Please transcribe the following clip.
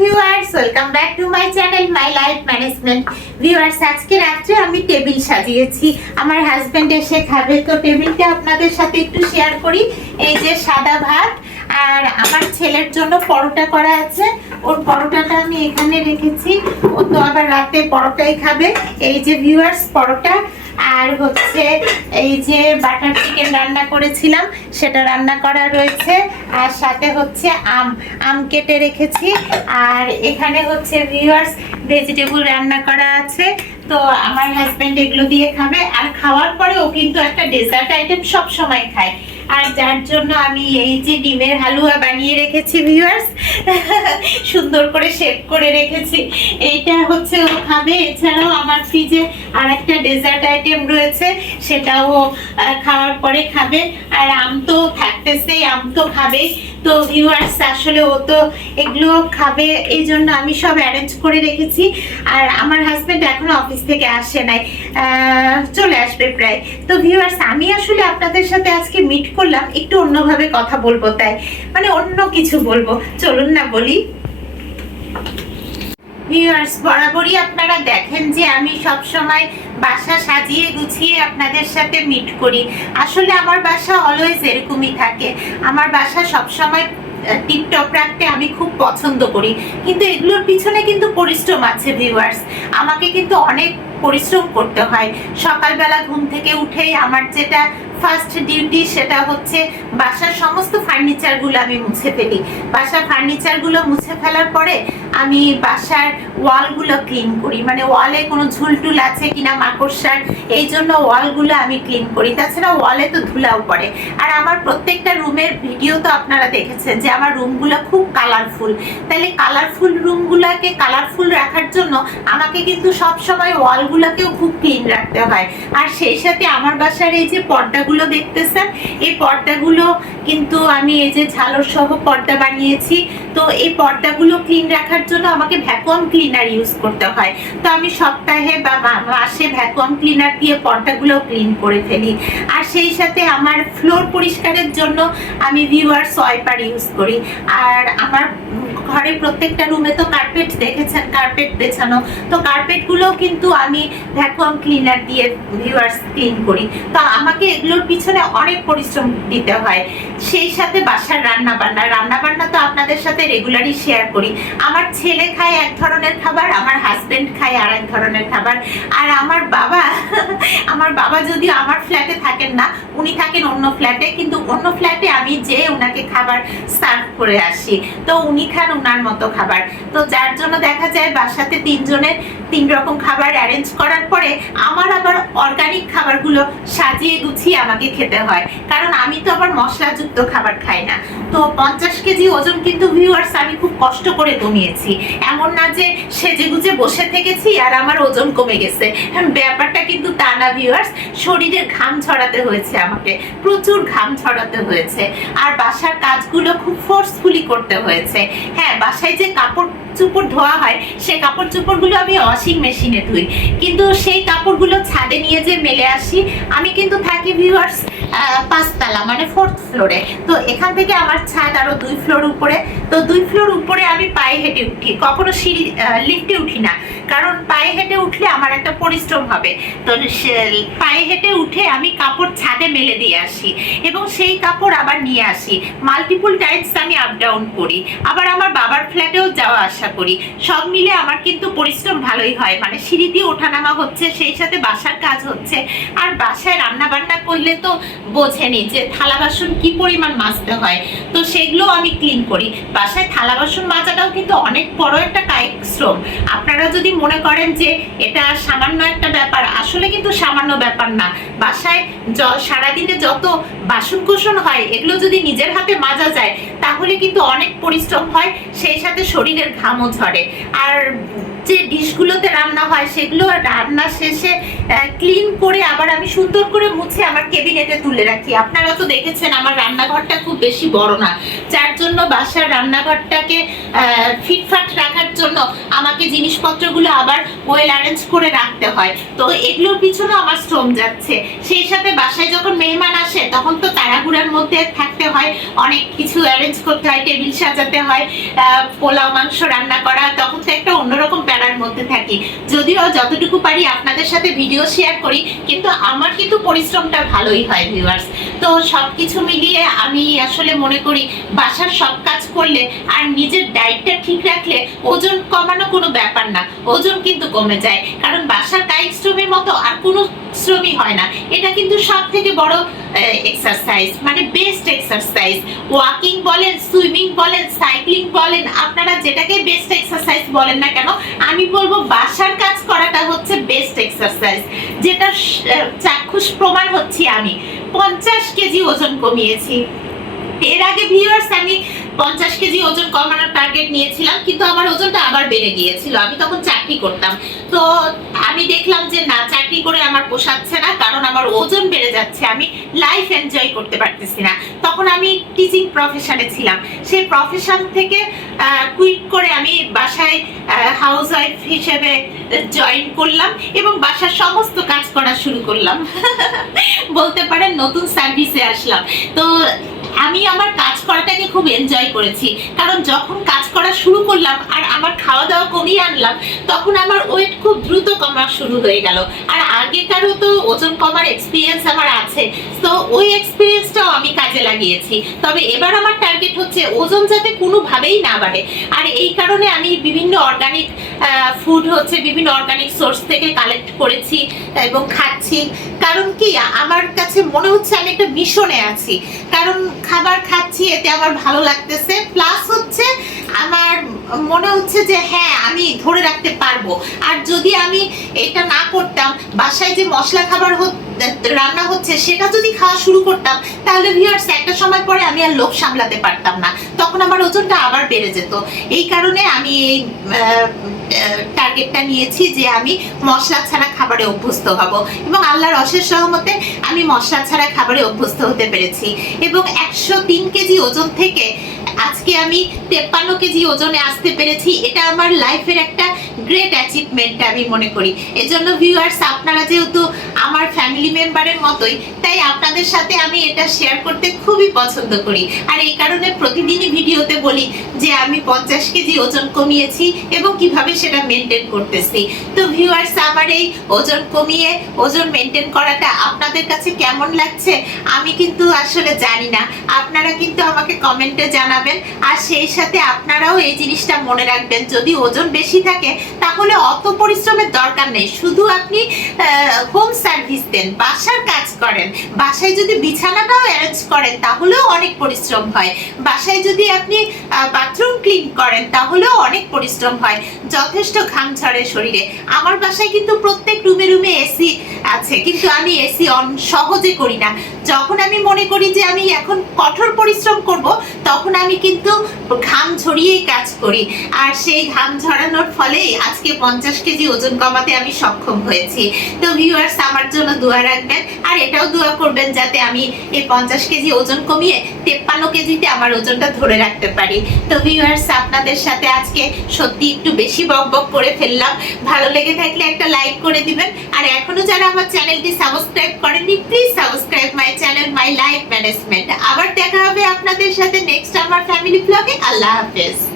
Viewers welcome back to my channel my life management viewers আজকে রাত্রে আমি table সাজিয়েছি। আমার হাজবেন্ড এসে খাবে। তো টেবিলটা আপনাদের সাথে একটু শেয়ার করি। এই যে সাদা ভাত, আর আমার ছেলের জন্য পরোটা করা আছে। ওর পরোটাটা আমি এখানে রেখেছি। ও তো আবার রাতে পরোটাই খাবে। এই যে ভিউয়ার্স পরোটা আর হচ্ছে এই যে বাটার চিকেন রান্না করেছিলাম, সেটা রান্না করা রয়েছে। আর সাথে হচ্ছে আম আম কেটে রেখেছি। আর এখানে হচ্ছে ভিউয়ার্স ভেজিটেবল রান্না করা আছে। তো আমার হাজবেন্ড এগুলো দিয়ে খাবে। আর খাওয়ার পরে ও কিন্তু একটা ডেজার্ট আইটেম সব সময় খায়। আর যার জন্য আমি এই যে ডিমের হালুয়া বানিয়ে রেখেছি ভিউয়ার্স সুন্দর করে শেপ করে রেখেছি। এইটা হচ্ছে ও খাবে। এছাড়াও আমার ফ্রিজে আর একটা ডেজার্ট আইটেম রয়েছে, সেটাও খাওয়ার পরে খাবে। আর আম তো থাকতেছেই আম তো খাবেই। তো ভিউয়ার্স আসলে ও তো এগুলো খাবে, এই জন্য আমি সব অ্যারেঞ্জ করে রেখেছি। আর আমার হাজবেন্ড এখনও অফিস থেকে আসে নাই চলে আসবে প্রায়। তো ভিউয়ার্স আমি আসলে আপনাদের সাথে আজকে মিট করলাম, একটু অন্যভাবে কথা বলব তাই। মানে অন্য কিছু বলব। চলুন না বলি। ভিউয়ার্স বরাবরই আপনারা দেখেন যে আমি সব সময় বাসা সাজিয়ে গুছিয়ে আপনাদের সাথে মিট করি। আসলে আমার বাসা অলওয়েজ এরকমই থাকে। আমার বাসা সব সময় টিপটপ রাখতে আমি খুব পছন্দ করি। কিন্তু এগুলোর পিছনে কিন্তু পরিশ্রম আছে ভিউয়ার্স আমাকে কিন্তু অনেক পরিশ্রম করতে হয়। সকালবেলা ঘুম থেকে উঠেই আমার যেটা ফার্স্ট ডিউটি সেটা হচ্ছে বাসার সমস্ত ফার্নিচারগুলো আমি মুছে ফেলি। বাসার ফার্নিচারগুলো মুছে ফেলার পরে আমি বাসার ওয়ালগুলো ক্লিন করি। মানে ওয়ালে কোনো ঝুলটুল আছে কিনা মাকড়সার এই জন্য ওয়ালগুলো আমি ক্লিন করি। তাছাড়া ওয়ালে তো ধুলাও পড়ে। আর আমার প্রত্যেকটা রুমের ভিডিও তো আপনারা দেখেছেন যে আমার রুমগুলো খুব কালারফুল তাহলে কালারফুল রুমগুলোকে কালারফুল রাখার জন্য আমাকে কিন্তু সব সময় ওয়ালগুলোকেও খুব ক্লিন রাখতে হয়। আর সেই সাথে আমার বাসার এই যে পর্দাগুলো দেখতেছেন, এই পর্দাগুলো কিন্তু আমি এই যে ঝালর সহ পর্দা বানিয়েছি। তো এই পর্দাগুলো ক্লিন রাখার জন্য আমাকে ভ্যাকুয়াম ক্লিনার ইউজ করতে হয়। তো আমি সপ্তাহে বা মাসে ভ্যাকুয়াম ক্লিনার দিয়ে পর্দাগুলো ক্লিন করে ফেলি। আর সেই সাথে আমার ফ্লোর পরিষ্কারের জন্য আমি ভিউয়ার সোয়াইপার ইউজ করি। আর আমার ঘরে প্রত্যেকটা রুমে তো কার্পেট দেখেছেন কার্পেট বেছানো। তো কার্পেটগুলো কিন্তু আমি ভ্যাকুয়াম ক্লিনার দিয়ে ভিউয়ার্স ক্লিন করি। তো আমাকে এগুলোর পিছনে অনেক পরিশ্রম দিতে হয়। সেই সাথে বাসার রান্না বান্না রান্না বান্না তো আপনাদের সাথে রেগুলারই শেয়ার করি। আমার ছেলে খায় এক ধরনের খাবার, আমার হাজবেন্ড খায় আর এক ধরনের খাবার। আর আমার বাবা আমার বাবা যদি আমার ফ্ল্যাটে থাকেন না, উনি থাকেন অন্য ফ্ল্যাটে কিন্তু অন্য ফ্ল্যাটে আমি যে ওনাকে খাবার সার্ভ করে আসি। তো উনি খান ওনার মতো খাবার। তো যার জন্য দেখা যায় বাসাতে তিনজনের তিন রকম খাবার অ্যারেঞ্জ করার পরে আমার আবার অর্গানিক খাবারগুলো সাজিয়ে গুছিয়ে আমাকে খেতে হয়। কারণ আমি তো আবার মশলাযুক্ত খাবার খাই না। তো পঞ্চাশ কেজি ওজন কিন্তু ভিউয়ার্স আমি খুব কষ্ট করে কমিয়েছি। এমন না যে সেজে গুজে বসে থেকেছি আর আমার ওজন কমে গেছে। ব্যাপারটা কিন্তু তা না ভিউয়ার্স শরীরের ঘাম ছড়াতে হয়েছে আমাকে। প্রচুর ঘাম ছড়াতে হয়েছে। আর বাসার কাজগুলো খুব ফোর্সফুলি করতে হয়েছে। হ্যাঁ বাসায় যে কাপড় চোপড় ধোয়া হয় সেই কাপড় চোপড়গুলো আমি ওয়াশিং মেশিনে ধুই। কিন্তু সেই কাপড়গুলো ছাদে নিয়ে যে মেলে আসি, আমি কিন্তু থাকি ভিউয়ার্স পাঁচতলা মানে ফোর্থ ফ্লোরে তো এখান থেকে আমার ছাদ আরও দুই ফ্লোর উপরে। তো দুই ফ্লোর উপরে আমি পায়ে হেঁটে উঠি। কখনো সিঁড়ি লিফটে উঠি না। কারণ পায়ে হেঁটে উঠলে আমার একটা পরিশ্রম হবে। তো পায়ে হেঁটে উঠে আমি কাপড় ছাদে মেলে দিয়ে আসি এবং সেই কাপড় আবার নিয়ে আসি। মাল্টিপুল টাইমস আমি আপ ডাউন করি। আবার আমার বাবার ফ্ল্যাটেও যাওয়া আসা করি। সব মিলে আমার কিন্তু পরিশ্রম ভালোই হয়। মানে সিঁড়ি দিয়ে ওঠানামা হচ্ছে, সেই সাথে বাসার কাজ হচ্ছে। আর বাসায় রান্না বান্না করলে তো বোঝেনি যে থালা বাসন কি পরিমাণ মাজতে হয়। তো সেগুলো আমি ক্লিন করি। বাসায় থালা বাসন মাজাটাও কিন্তু অনেক বড় একটা কায়িক শ্রম। আপনারা যদি মনে করেন যে এটা সামান্য একটা ব্যাপার, আসলে কিন্তু সামান্য ব্যাপার না। বাসায় সারাদিনে যত বাসন হয়, এগুলো যদি নিজের হাতে মাজা যায়, তাহলে কিন্তু অনেক পরিশ্রম হয়, সেই সাথে শরীরের ঘামও ঝরে। আর যে ডিশগুলোতে রান্না হয় সেগুলো রান্না শেষে ক্লিন করে আবার আমি সুন্দর করে মুছে আমার কেবিনেটে তুলে রাখি। আপনারা তো দেখেছেন আমার রান্নাঘরটা খুব বেশি বড় না। যার জন্য বাসার রান্নাঘরটাকে ফিটফাট রাখার জন্য আমাকে জিনিসপত্রগুলো আবার ওয়েল অ্যারেঞ্জ করে রাখতে হয়। তো এগুলোর পিছনে আমার শ্রম যাচ্ছে। সেই সাথে বাসায় যখন মেহমান আসে, তখন তো তাড়াহুড়ার মধ্যে থাকতে হয়, অনেক কিছু অ্যারেঞ্জ করতে হয় টেবিল সাজাতে হয় পোলাও, মাংস রান্না করা, তখন তো একটা অন্যরকম প্যারার মধ্যে থাকি। যদিও যতটুকু পারি আপনাদের সাথে ভিডিও শেয়ার করি, কিন্তু আমার কিন্তু পরিশ্রমটা ভালোই হয় ভিউয়ার্স তো সবকিছু মিলিয়ে আমি আসলে মনে করি, বাসার সব কাজ করলে আর নিজের ডায়েটটা ঠিক রাখলে ওজন কমানো কোনো ব্যাপার না, ওজন কিন্তু কমে যায়। কারণ বাসার শ্রমের মতো আর কোনো শ্রমই হয় না। এটা কিন্তু সব থেকে বড় এক্সারসাইজ মানে বেস্ট এক্সারসাইজ ওয়াকিং বলেন সুইমিং বলেন সাইক্লিং বলেন, আপনারা যেটাকে বেস্ট এক্সারসাইজ বলেন না কেন, আমি বলব বাসার কাজ করাটা হচ্ছে বেস্ট এক্সারসাইজ যেটা চাক্ষুষ প্রমাণ হচ্ছি আমি। পঞ্চাশ কেজি ওজন কমিয়েছি। এর আগে ভিউয়ার্স আমি পঞ্চাশ কেজি ওজন কমানোর টার্গেট নিয়েছিলাম, কিন্তু আমার ওজনটা আবার বেড়ে গিয়েছিল। আমি তখন চাকরি করতাম। তো আমি দেখলাম যে না, চাকরি করে আমার পোষাচ্ছে না, কারণ আমার ওজন বেড়ে যাচ্ছে, আমি লাইফ এনজয় করতে পারতেছি না। তখন আমি টিচিং প্রফেশনে ছিলাম। সেই প্রফেশন থেকে কুইট করে আমি বাসায় হাউস ওয়াইফ হিসেবে জয়েন করলাম এবং বাসার সমস্ত কাজ করা শুরু করলাম। বলতে পারেন নতুন সার্ভিসে আসলাম। তো আমি আমার কাজ করাটাকে খুব এনজয় করেছি। কারণ যখন কাজ করা শুরু করলাম আর আমার খাওয়া দাওয়া কমিয়ে আনলাম, তখন আমার ওয়েট খুব দ্রুত কমা শুরু হয়ে গেল। আর আগেকারও তো ওজন কমার এক্সপিরিয়েন্স আমার আছে। তো ওই এক্সপিরিয়েন্সটাও আমি কাজে লাগিয়েছি। তবে এবার আমার টার্গেট হচ্ছে ওজন যাতে কোনোভাবেই না বাড়ে। আর এই কারণে আমি বিভিন্ন অর্গানিক ফুড হচ্ছে বিভিন্ন অর্গানিক সোর্স থেকে কালেক্ট করেছি এবং খাচ্ছি। কারণ কি, আমার কাছে মনে হচ্ছে আমি একটা মিশনে আছি। কারণ খাবার খাচ্ছি, এতে আমার ভালো লাগতেছে। প্লাস হচ্ছে, আমার মনে হচ্ছে যে হ্যাঁ আমি ধরে রাখতে পারব। আর যদি আমি এটা না করতাম, বাসায় যে মশলা খাবার রান্না হচ্ছে, সেটা যদি খাওয়া শুরু করতাম, তাহলে ভিউয়ার্স একটা সময় পরে আমি আর লোভ সামলাতে পারতাম না। তখন আমার ওজনটা আবার বেড়ে যেত। এই কারণে আমি এই টার্গেটটা নিয়েছি যে আমি মশলা ছাড়া খাবারে অভ্যস্ত হব। এবং আল্লাহর অশেষ সহমতে আমি মশলা ছাড়া খাবারে অভ্যস্ত হতে পেরেছি। এবং একশো তিন কেজি ওজন থেকে আজকে আমি তেপ্পান্ন কেজি ওজনে আসতে পেরেছি। এটা আমার লাইফের একটা গ্রেট অ্যাচিভমেন্ট আমি মনে করি। এজন্য ভিউয়ার্স আপনারা যেহেতু আমার ফ্যামিলি মেম্বারের মতোই, তাই আপনাদের সাথে আমি এটা শেয়ার করতে খুবই পছন্দ করি। আর এই কারণে প্রতিদিনই ভিডিওতে বলি যে আমি পঞ্চাশ কেজি ওজন কমিয়েছি এবং কীভাবে সেটা মেনটেন করতেছি। তো ভিউয়ার্স আমার এই ওজন কমিয়ে, ওজন মেনটেন করাটা আপনাদের কাছে কেমন লাগছে? আমি কিন্তু আসলে জানি না। আপনারা কিন্তু আমাকে কমেন্টে জানাবেন। আর সেই সাথে আপনারাও এই জিনিসটা মনে রাখবেন, যদি ওজন বেশি থাকে, তাহলে অত পরিশ্রমের দরকার নেই। শুধু আপনি হোম সার্ভিস দেন, বাসার কাজ করেন। বাসায় যদি বিছানাটাও অ্যারেঞ্জ করেন, তাহলেও অনেক পরিশ্রম হয়। বাসায় যদি আপনি বাথরুম ক্লিন করেন, তাহলেও অনেক পরিশ্রম হয়। যথেষ্ট ঘাম ঝরে শরীরে। আমার বাসায় কিন্তু প্রত্যেক রুমে রুমে এসি আছে, কিন্তু আমি এসি অন, সহজে করি না। যখন আমি মনে করি যে আমি এখন কঠোর পরিশ্রম করব, তখন আমি কিন্তু ঘাম ঝরিয়েই কাজ করি। আর সেই ঘাম ঝরানোর ফলেই আজকে পঞ্চাশ কেজি ওজন কমাতে আমি সক্ষম হয়েছি। তো ভিউয়ার্স আমার জন্য দোয়া রাখবেন। আর এটাও দোয়া করবেন যাতে আমি এই পঞ্চাশ কেজি ওজন কমিয়ে তেপ্পান্ন কেজিতে আমার ওজনটা ধরে রাখতে পারি। তো ভিউয়ার্স আপনাদের সাথে আজকে সত্যি একটু বেশি বক বক করে ফেললাম। ভালো লেগে থাকলে একটা লাইক করে দিবেন। আর এখনও যারা আমার চ্যানেলটি সাবস্ক্রাইব করেননি please subscribe my channel my life management আবার দেখা হবে আপনাদের সাথে নেক্সট আমার ফ্যামিলি ব্লগে আল্লাহ হাফেজ